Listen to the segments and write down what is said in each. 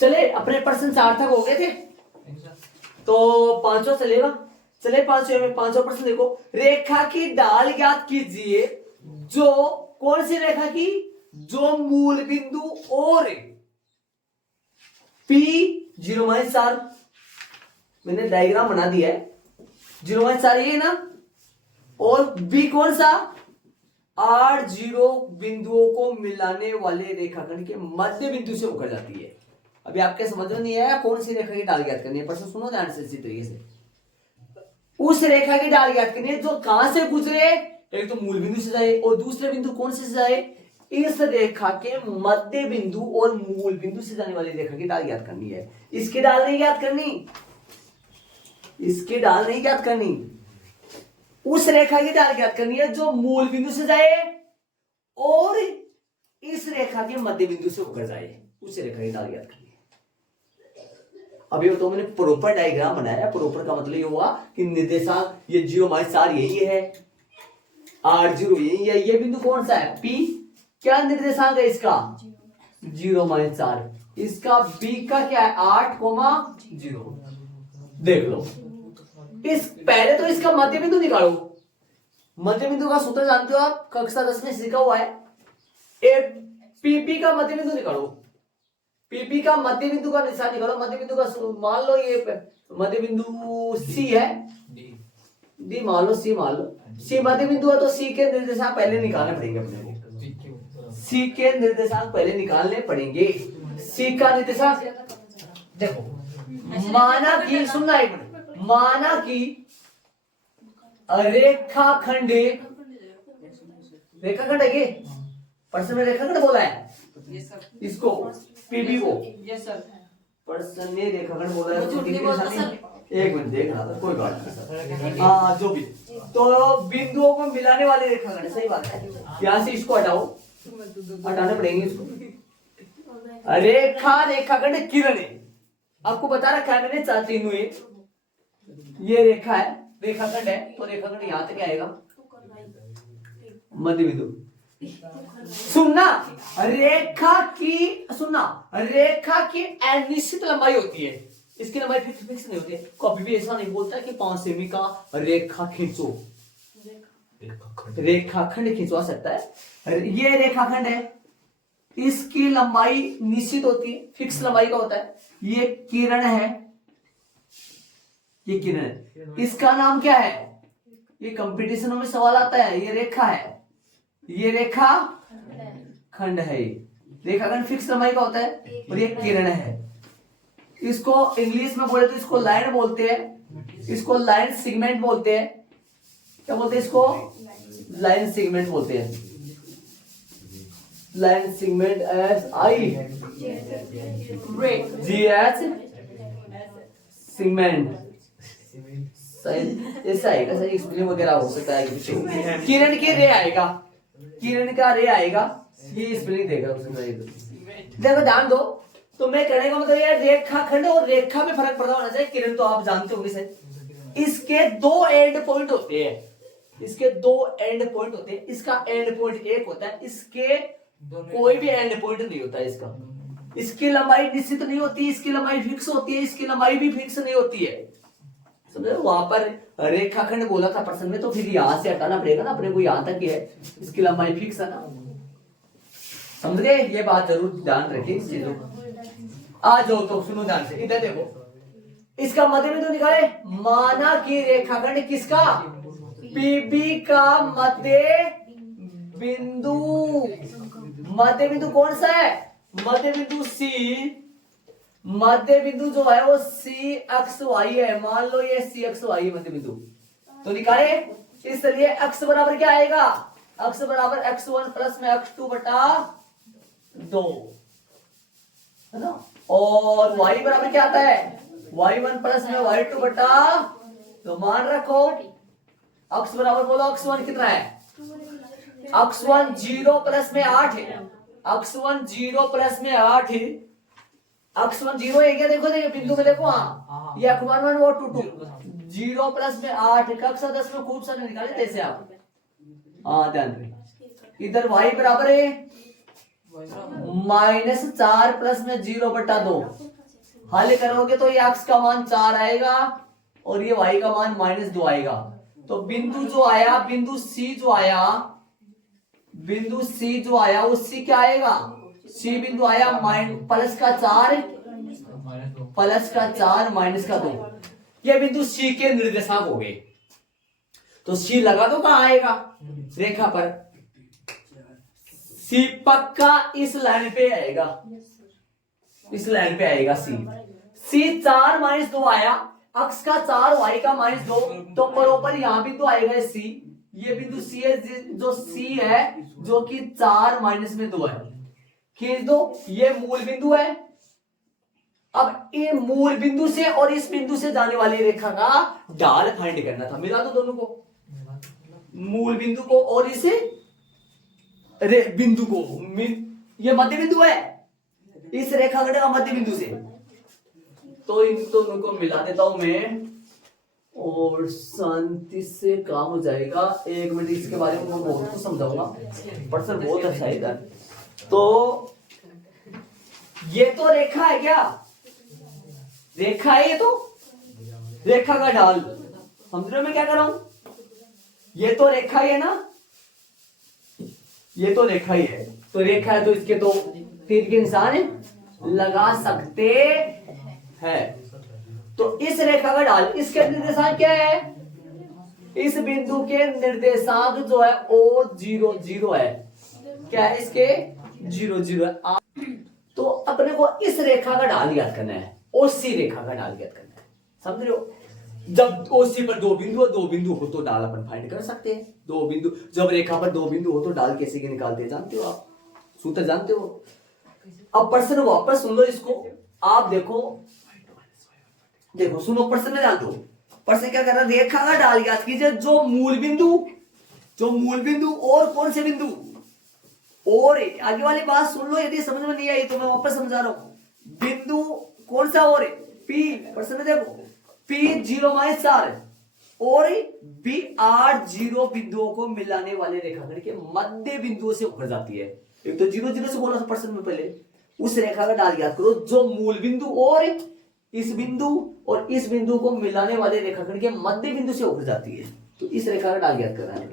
चले अपने प्रश्न सार्थक हो गए थे, तो पांचवा चलेगा। चले पांचवा प्रश्न देखो, रेखा की ढाल ज्ञात कीजिए जो कौन सी रेखा की, जो मूल बिंदु और P 0-4, मैंने डायग्राम बना दिया है, 0-4 ये ना, और B कौन सा, 8 बिंदुओं को मिलाने वाले रेखाखंड के मध्य बिंदु से होकर जाती है। अभी आपके समझ में नहीं आया कौन सी रेखा की ढाल ज्ञात करनी है, प्रश्न सुनो ध्यान से इसी तरीके से। उस रेखा की ढाल ज्ञात करनी है जो कहां से गुजरे, एक तो मूल बिंदु से जाए और दूसरे बिंदु कौन से जाए, इस रेखा के मध्य बिंदु और मूल बिंदु से जाने वाली रेखा की ढाल ज्ञात करनी है। इसकी ढाल नहीं ज्ञात करनी, इसकी ढाल नहीं ज्ञात करनी, उस रेखा की ढाल ज्ञात करनी है जो मूल बिंदु से जाए और इस रेखा के मध्य बिंदु से होकर जाए, उस रेखा की ढाल ज्ञात करनी है। अभी तो मैंने प्रॉपर डायग्राम बनाया, प्रॉपर का मतलब ये हुआ कि निर्देशांक ये 0-4 यही है, 8 यही है, ये बिंदु कौन सा है, P, क्या निर्देशांक है इसका 0-4, इसका B का क्या है 8,0। देख लो, इस पहले तो इसका मध्य बिंदु निकालो, मध्य बिंदु का सूत्र जानते हो आप, कक्षा 10 में सीखा हुआ है। PP का मध्य बिंदु निकालो, PP का मध्य बिंदु का निशान निकालो, मध्य बिंदु का मान लो ये मध्य बिंदु C है, D मान लो, C मान लो, C मध्य बिंदु है तो C के निर्देशांक पहले निकालने पड़ेंगे अपने को, C के निर्देशांक पहले निकालने पड़ेंगे। C का निर्देशांक देखो, माना कि सुनना एक मिनट, माना कि रेखाखंड, रेखाखंड है ये प्रश्न में रेखाखंड बोला है इसको, पीबी को प्रश्न ने रेखाखंड बोला है, एक मिनट देख रहा था, कोई बात नहीं, हाँ जो भी, तो बिंदुओं को मिलाने वाले रेखाखंड, सही बात है। यहाँ से इसको हटाओ, हटाने पड़ेंगे इसको। रेखाखंड किरण है, आपको बता रखा है मैंने 4 हुए, ये रेखा है, रेखाखंड है, तो रेखाखंड यहां तक आएगा मध्य बिंदु। सुनना, रेखा की अनिश्चित लंबाई होती है, इसकी लंबाई फिक्स नहीं होती है। कभी भी ऐसा नहीं बोलता कि 5 सेमी का रेखा खींचो, रेखाखंड खींचवा सकता है। ये रेखाखंड है, इसकी लंबाई निश्चित होती है, फिक्स लंबाई का होता है। ये किरण है, ये किरण है, इसका नाम क्या है, ये कंपटीशनों में सवाल आता है, ये रेखा है, ये रेखा खंड है, रेखाखंड फिक्स लंबाई का होता है, और ये किरण है। इसको इंग्लिश में बोले तो इसको लाइन बोलते हैं, इसको लाइन सेगमेंट बोलते हैं, क्या बोलते हैं इसको, लाइन सेगमेंट बोलते हैं, लाइन सेगमेंट GH सेगमेंट, ऐसा आएगा सर, स्पेलिंग वगैरह हो सकता है, किरण के रे आएगा, किरण का रे आएगा, ये स्पेलिंग देगा उसमें। देखो ध्यान दो, तो मैं कहने का मतलब यार रेखाखंड और रेखा में फर्क पड़ता होना चाहिए। किरण तो आप जानते होंगे सर, इसके 2 एंड पॉइंट होते हैं, इसके 2 एंड पॉइंट होते हैं, इसका एंड पॉइंट एक होता है, इसके कोई भी एंड पॉइंट नहीं होता है इसका, इसकी लंबाई निश्चित नहीं होती, इसकी लंबाई फिक्स होती है, इसकी लंबाई भी फिक्स नहीं होती है, समझे। वहां पर रेखाखंड बोला था प्रश्न में, तो फिर यहां से हटाना पड़ेगा ना अपने को, यहां तक ही है, इसकी लंबाई फिक्स है ना, समझ गए। ये बात जरूर ध्यान रखिए इस चीजों को। आ जाओ तो सुनो ध्यान से, इधर देखो, इसका मध्य बिंदु निकाले, माना कि रेखाखंड किसका, पीबी का मध्य बिंदु, मध्य बिंदु कौन सा है, मध्य बिंदु सी, मध्य बिंदु जो है वो C अक्ष Y है, मान लो ये C अक्ष Y मध्य बिंदु, तो निकाले। इसलिए अक्ष बराबर क्या आएगा, अक्ष बराबर x1 प्लस में x2 बटा 2, है ना, और y बराबर क्या आता है, y1 प्लस में y2 बटा, तो मान रखो अक्ष बराबर, बोलो x1 कितना है, x1 0 प्लस में 8 है, x1 0 प्लस में 8 है, x1 0 है क्या, देखो देखो बिंदु में देखो, हाँ ये x1 और 2 0 प्लस में 8, कक्षा 10 में खूब सारे निकाले जैसे आप, हाँ ध्यान रहे। इधर y बराबर है -4 प्लस में 0/2। हल करोगे तो ये x का मान 4 आएगा और ये y का मान -2 आएगा। तो बिंदु जो आया, बिंदु C जो आया, वो C क्या आएगा? C बिंदु आया +4 -2। ये बिंदु C के निर्देशांक हो गए। तो C लगा दो कहां आएगा? रेखा पर। C पक्का इस लाइन पे आएगा, इस लाइन पे आएगा C। 4 -2 आया, x का 4 y का -2, तो बराबर यहां बिंदु आएगा C। ये बिंदु C है, जो C है जो कि 4 -2 है। खींच दो, ये मूल बिंदु है। अब ये मूल बिंदु से और इस बिंदु से जाने वाली रेखा का ढाल फाइंड करना था। मिला दो दोनों को, मूल बिंदु को और इस बिंदु को। ये मध्य बिंदु है इस रेखाखंड का, मध्य बिंदु से। तो इन दोनों को मिला देता हूं मैं और शांति से काम हो जाएगा। 1 मिनट, इसके बारे में मैं बहुत कुछ समझाऊंगा, पर सर बहुत अच्छा है इधर। तो ये तो रेखा है क्या? रेखा है ये, तो रेखा का ढाल। समझ रहे हो मैं क्या कर रहा हूं? ये तो रेखा ही है ना, ये तो रेखा ही है। तो रेखा है तो इसके तो तीर के निशान लगा सकते हैं। तो इस रेखा का ढाल, इसके निर्देशांक क्या है? इस बिंदु के निर्देशांक जो है ओ 0 0 है। क्या है इसके? 0 0 है। तो अपने को इस रेखा का ढाल याद करना है, ओसी रेखा का ढाल याद करना है। समझ रहे हो? जब ओसी पर दो बिंदु हो तो ढाल अपन फाइंड कर सकते हैं। दो बिंदु, जब रेखा पर 2 बिंदु हो तो ढाल कैसे के निकालते हैं जानते हो आप? सूत्र जानते हो? अब प्रश्न वापस सुन लो इसको। आप देखो सुनो, प्रश्न में ध्यान दो। प्रश्न क्या कर रहा है? रेखा का ढाल याद कीजिए, जो मूल बिंदु और कौन से बिंदु, और आगे वाली बात सुन लो, यदि समझ में नहीं आई तो मैं वापस समझा रहा हूं। बिंदु कौन सा? और P, प्रश्न में देखो, P 0 -4 और B 8 0 बिंदुओं को मिलाने वाले रेखाखंड के मध्य बिंदुओं से उभर जाती है। एक तो 0 0 से बोला था प्रश्न में पहले। उस रेखा का ढाल याद करो जो मूल बिंदु और इस बिंदु को मिलाने वाले रेखाखंड के मध्य बिंदु से उभर जाती है। तो इस रेखा का ढाल याद करना है,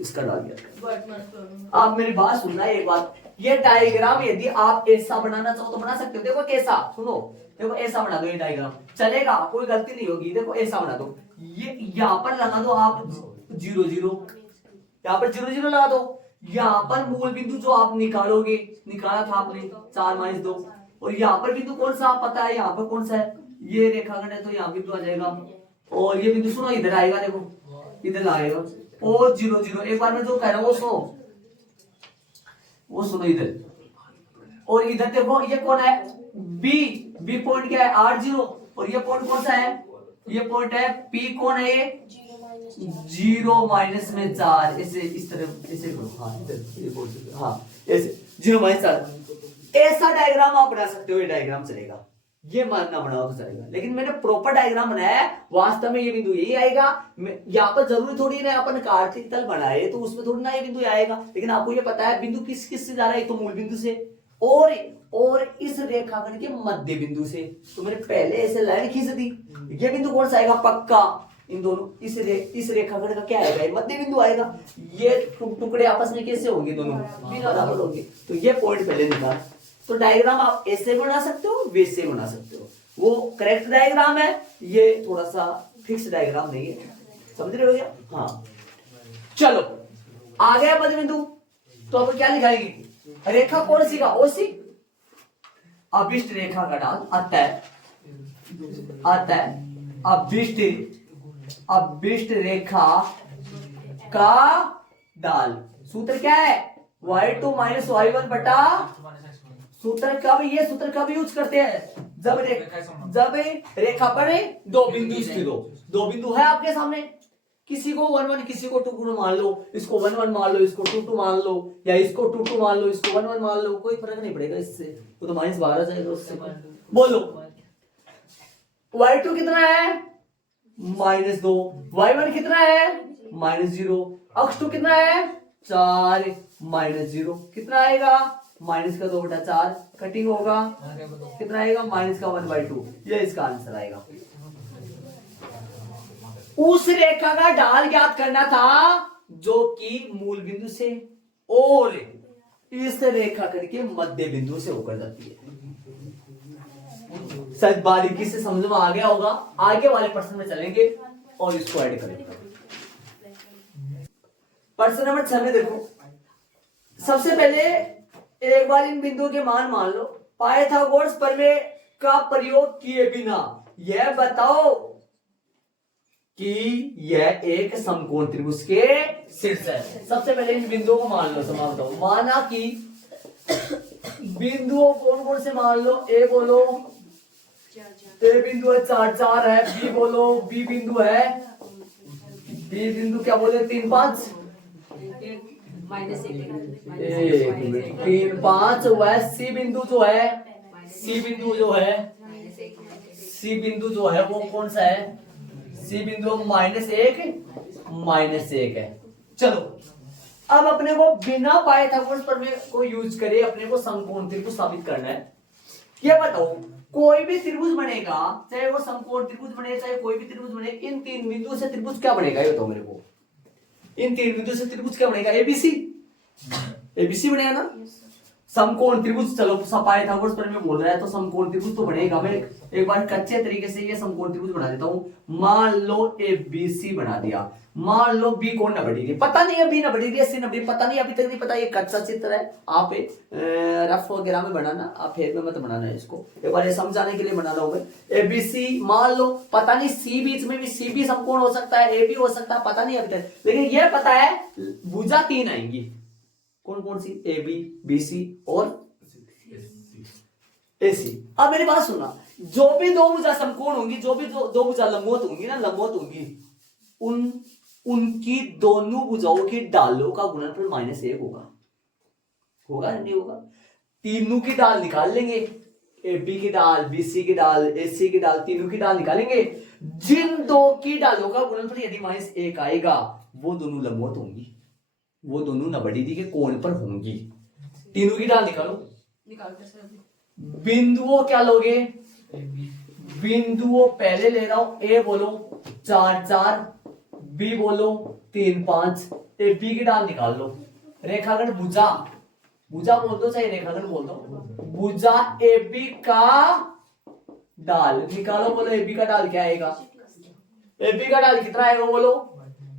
इसका ढाल याद करना। आप मेरी बात सुनना एक बात। ये डायग्राम यदि आप ऐसा बनाना चाहो तो बना सकते हो। देखो कैसा, सुनो, देखो ऐसा बना दो, ये डायग्राम चलेगा, कोई गलती नहीं होगी। देखो ऐसा बना दो, ये यहां पर लगा दो आप 0 0, यहां पर 0 0 लगा दो। यहां पर मूल बिंदु जो आप निकाला था आपने 4 -2, और यहाँ पर बिंदु कौन सा पता है? यहाँ पर कौन सा है? ये रेखाखंड है तो यहाँ बिंदु आ जाएगा। और ये बिंदु सुनो इधर आएगा, देखो इधर आएगा और 0 0। एक बार मैं जो कह रहा हूँ वो सुनो इधर। और इधर देखो ये कौन है? बी पॉइंट क्या है? 8 0। और ये पॉइंट कौन सा है? ये पॉइंट है P। कौन है ये? 0 -4। ऐसे इस तरह ऐसे, हाँ इधर, हाँ ऐसे 0 -4। ऐसा डायग्राम आप बना सकते हो, ये डायग्राम चलेगा, ये मानना बनाओ तो चलेगा। लेकिन मैंने प्रॉपर डायग्राम बनाया है, वास्तव में ये बिंदु यही आएगा। यहाँ पर जरूरी थोड़ी ना अपन कार्तिक तल बनाए तो उसमें थोड़ी ना ये बिंदु आएगा। लेकिन आपको ये पता है बिंदु किस से जा रहा है? तो मूल बिंदु से और इस रेखाखंड के मध्य बिंदु से। तो मैंने पहले ऐसे लाइन खींच दी। ये बिंदु कौन सा आएगा? पक्का इन दोनों, इस रेखाखंड का क्या आएगा? मध्य बिंदु आएगा। ये टुकड़े आपस में कैसे होंगे? दोनों बराबर होंगे। तो ये पॉइंट पहले निकाल। तो डायग्राम आप ऐसे बना सकते हो, वैसे बना सकते हो। वो करेक्ट डायग्राम है, ये थोड़ा सा फिक्स डायग्राम नहीं है। समझ रहे हो क्या? हाँ चलो आ गया मध्य बिंदु। तो अब क्या लिखाएंगे? रेखा कौन सी का? ओसी। अभिष्ट रेखा का ढाल आता है अभिष्ट रेखा का ढाल। सूत्र क्या है? y2 - y1 बटा। सूत्र कब यूज करते हैं? जब रेखा पर 2 बिंदु स्थित हो। 2 बिंदु है आपके सामने, किसी को 1 1 किसी को 2 2 मान लो, इसको 1 1 मान लो, इसको 2 2 मान लो, या इसको 2 2 मान लो, इसको 1 1 मान लो, कोई फर्क नहीं पड़ेगा इससे। वो तो माइनस 12 जाएगा उससे। बोलो y2 कितना है? -2। y1 कितना है? -0। x2 कितना है? 4। -0 कितना आएगा -2/4 कटिंग होगा कितना आएगा -1/2 ये इसका आंसर आएगा। उस रेखा का ढाल ज्ञात करना था जो कि मूल बिंदु से और इस रेखा के मध्य बिंदु से होकर जाती है। शायद बारीकी से समझ में आ गया होगा। आगे वाले प्रश्न में चलेंगे और इसको ऐड करेंगे। प्रश्न नंबर 6 में देखो, सबसे पहले एक बार इन बिंदुओं के मान लो। पाइथागोरस प्रमेय का प्रयोग किए बिना यह बताओ कि यह एक समकोण त्रिभुज के शीर्ष है। सबसे पहले इन बिंदुओं को मान लो। बताओ, माना कि बिंदुओं कौन कौन से मान लो। ए बोलो, ए बिंदु है 4 है। बी बोलो, बी बिंदु है, बी बिंदु क्या बोले 3 5 3 5 वह सी बिंदु जो है, सी बिंदु जो है, सी बिंदु जो है वो कौन सा है, सी बिंदु -1 है। चलो अब अपने को बिना पाइथागोरस प्रमेय को यूज करे अपने को समकोण त्रिभुज साबित करना है। ये बताओ, कोई भी त्रिभुज बनेगा, चाहे वो समकोण त्रिभुज बने चाहे कोई भी त्रिभुज बने, इन 3 बिंदुओं से त्रिभुज क्या बनेगा ये बताओ मेरे को। इन 3 बिंदुओं से त्रिभुज क्या बनेगा, एबीसी। एबीसी बनेगा ना समकोण त्रिभुज। चलो पाइथागोरस प्रमेय बोल रहा है तो समकोण त्रिभुज तो बनेगा। मैं एक बार कच्चे तरीके से ये समकोण त्रिभुज बना देता हूं। मान लो एबीसी बना दिया। मान लो बी कौन 90 डिग्री, पता नहीं है बी 90 डिग्री 80 90 पता नहीं, अभी तक नहीं पता। ये कच्चा चित्र है, आप रफ वगैरह में बनाना, आप फेर में मत बनाना है इसको। एक बार ये समझाने के लिए बनाना होगा। एबीसी मान लो, पता नहीं सी बीच में भी सी भी समकोण हो सकता है, ए भी हो सकता है, पता नहीं अभी तक। लेकिन ये पता है भुजा 3 आएंगी। कौन कौन सी, ए बी, बी सी और एसी। अब मेरी बात सुनना, जो भी दो भुजा समकोण होंगी, जो भी दो भुजा लंबवत होंगी ना, लंबवत होंगी, उनकी दोनों भुजाओं की डालों का गुणनफल -1 होगा। होगा नहीं होगा? तीनों की डाल निकाल लेंगे, ए बी की डाल, बी सी की डाल, ए सी की डाल, तीनों की डाल निकालेंगे। जिन दो की डालों का गुणनफल यदि -1 आएगा वो दोनों लंबवत होंगी, वो दोनों 90 डिग्री के कोण पर होंगी। तीनों की डाल निकालो। बिंदुओं क्या लोगे, बिंदुओं पहले ले रहा हूं। ए बोलो 4 4, बी बोलो 3 5, ए बी की डाल निकाल लो। रेखाखंड भुजा, भुजा बोल दो चाहे रेखाखंड बोल दो, भुजा ए बी का डाल निकालो। बोलो ए बी का डाल क्या आएगा, ए बी का डाल कितना आएगा बोलो,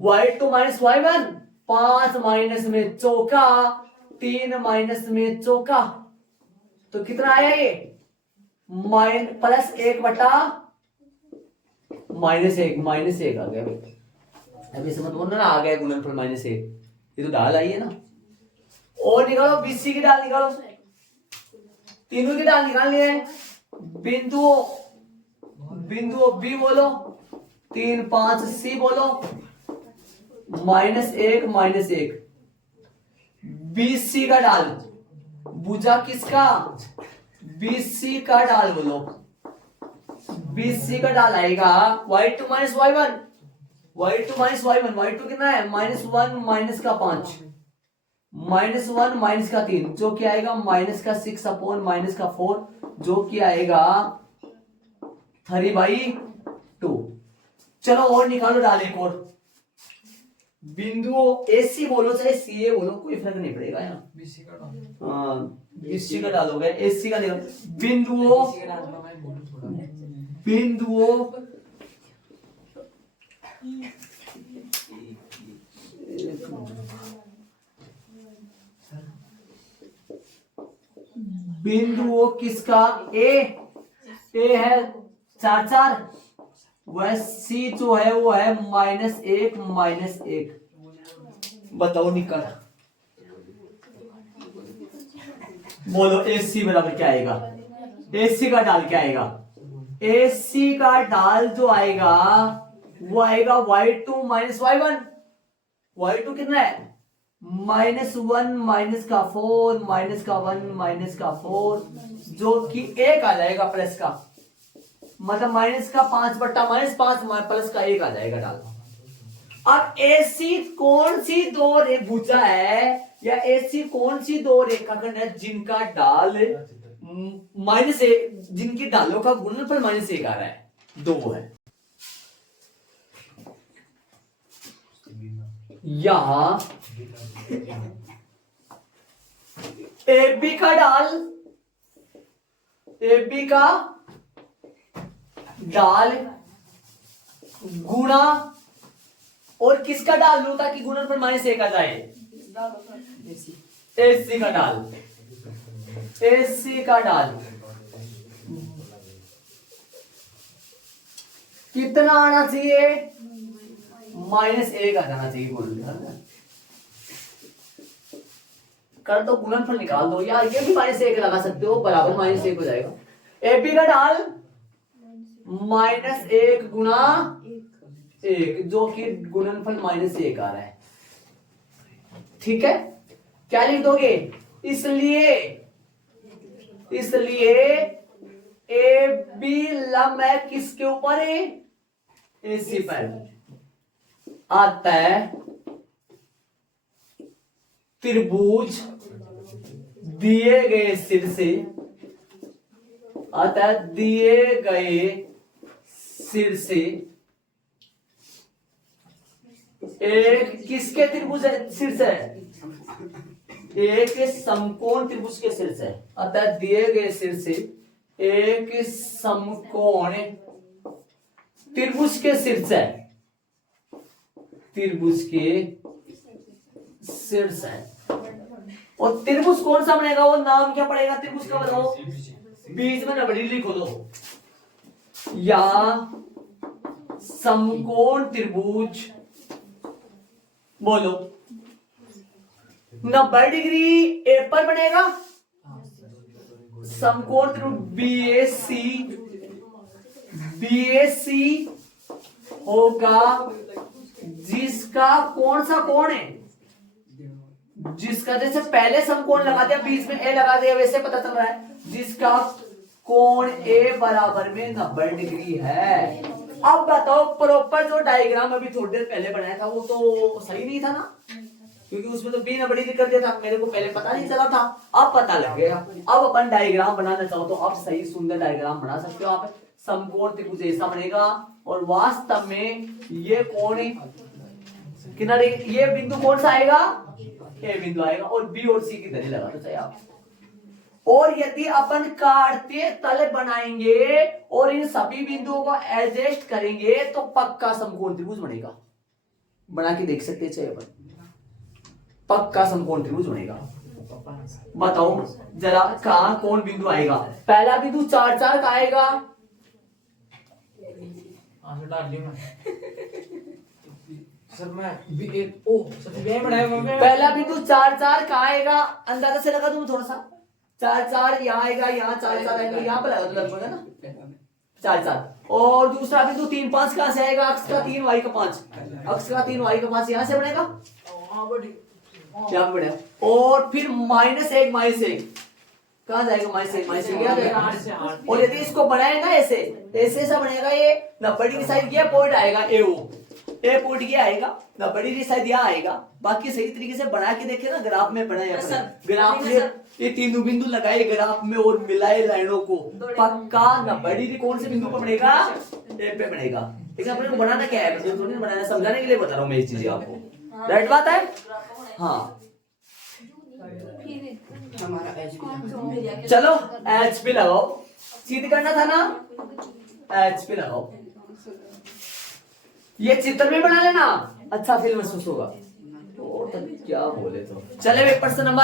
y2 - y1, 5 माइनस में चौका, 3 माइनस में चौका, तो कितना आया ये +1 बटा -1 आ गया। अभी समझ बोलना ना, आ गया गुणनफल -1। ये तो डाल आई है ना। और निकालो बीसी की डाल निकालो, तीनों की डाल निकाल लिए। बिंदुओं बी बोलो 3 5, सी बोलो -1 बीसी का डाल, भुजा किसका, बीसी का डाल बोलो, बीसी का डाल आएगा y2 - y1, y2 - y1, y2 कितना है -1 -5, -1 -3, जो कि आएगा -6/-4, जो कि आएगा 3/2। चलो और निकालो डाल एक और। बिंदुओं एसी बोलो चाहे सीए बोलो, कोई फर्क नहीं पड़ेगा यहाँ। बीसी का डाल, हाँ बीसी का डाल हो गया, एसी का निकालो। बिंदुओं बिंदुओं किसका, ए है 4 4, वह सी जो है वो है -1 बताओ निकल। बोलो एसी बराबर क्या आएगा, एसी का डाल क्या आएगा, एसी का डाल जो आएगा वो आएगा y2 - y1। y2 कितना है -1 -4 -1 -4, जो कि 1 आ जाएगा प्लस का, मतलब -5 बट्टा -5 प्लस का 1 आ जाएगा डाल। अब ऐसी कौन सी दो भुजा है या ऐसी कौन सी दो रेखाखंड है जिनका डाल माइनस एक, जिनकी डालों का गुणनफल -1 आ रहा है? दो है। यहां AB का डाल गुणा और किसका डाल लूं ताकि गुणनफल -1 आ जाए? AC का डाल कितना आना चाहिए? -1 आ जाना चाहिए गुणनफल। कर दो, गुणनफल निकाल दो यार, ये भी -1 लगा सकते हो, बराबर -1 हो जाएगा। AB का डाल -1 गुणा 1, जो कि गुणनफल -1 आ रहा है। ठीक है, क्या लिख दोगे? इसलिए AB लंब है किसके ऊपर है? AC पर। अतः त्रिभुज दिए गए सिर से एक किसके त्रिभुज सिर से? एक समकोण त्रिभुज के सिर से। अतः दिए गए सिर से एक समकोण त्रिभुज के सिर से और त्रिभुज कौन सा बनेगा? वो नाम क्या पड़ेगा त्रिभुज का? बताओ, बीच में नबड़ी लिखो दो। या समकोण त्रिभुज, बोलो 90 डिग्री ए पर बनेगा। समकोण त्रिभुज BAC होगा जिसका कौन सा कोण है? जिसका, जैसे पहले समकोण लगा दिया, बीच में ए लगा दिया, वैसे पता चल रहा है जिसका कोण A बराबर में 90 डिग्री है। अब बताओ, प्रॉपर जो डायग्राम अभी थोड़ी देर पहले बनाया था वो तो सही नहीं था ना, क्योंकि उसमें तो B 90 डिग्री कर दिया था, मेरे को पहले पता नहीं चला था, अब पता लग गया। अब अपन डायग्राम बनाना चाहो तो अब सही सुंदर डायग्राम बना सकते हो आप। समकोण त्रिभुज ऐसा बनेगा और वास्तव में ये कोण किनारे, ये बिंदु कौन सा आएगा? ए बिंदु आएगा और B और C की धरी लगा दो चाहे आप। और यदि अपन काटते तल बनाएंगे और इन सभी बिंदुओं को एडजस्ट करेंगे तो पक्का समकोण त्रिभुज बनेगा। बना के देख सकते चाहे अपन, पक्का समकोण त्रिभुज बनेगा। बताओ जरा कहां कौन बिंदु आएगा? पहला बिंदु 4 4 का आएगा। पहला बिंदु 4 4 का आएगा, अंदाजा से लगा दूं थोड़ा सा। 4 4 यहाँ आएगा, यहाँ 4 4 आएगा, यहाँ पर लगा दो लगभग, है ना 4 4। और दूसरा बिंदु 3 5 कहां से आएगा? अक्ष का 3 y का 5, अक्ष का 3 y का 5 यहाँ से बनेगा, यहाँ बढ़ेगा। और फिर -1 कहां जाएगा? -1 क्या जाएगा? और यदि इसको बढ़ाए ना ऐसे ऐसा बनेगा, ये 90 डिग्री साइड ये पॉइंट आएगा ए पॉइंट ये आएगा, 90 डिग्री साइड यहाँ आएगा। बाकी सही तरीके से बना के देखे ना, ग्राफ में बनाए, ग्राफ में ये तीनों बिंदु लगाए ग्राफ में और मिलाए लाइनों को, पक्का 90 डिग्री कौन से बिंदु पर बनेगा? ए पे बनेगा। लेकिन अपने को बनाना क्या है, मतलब थोड़ी बनाना, समझाने के लिए बता रहा हूँ मैं इस चीज आपको। राइट बात है? हाँ चलो एच पे लगाओ, सीध करना था ना, एच पे लगाओ। ये चित्र भी बना लेना, अच्छा फील महसूस होगा। और क्या बोले तो चले, प्रश्न नंबर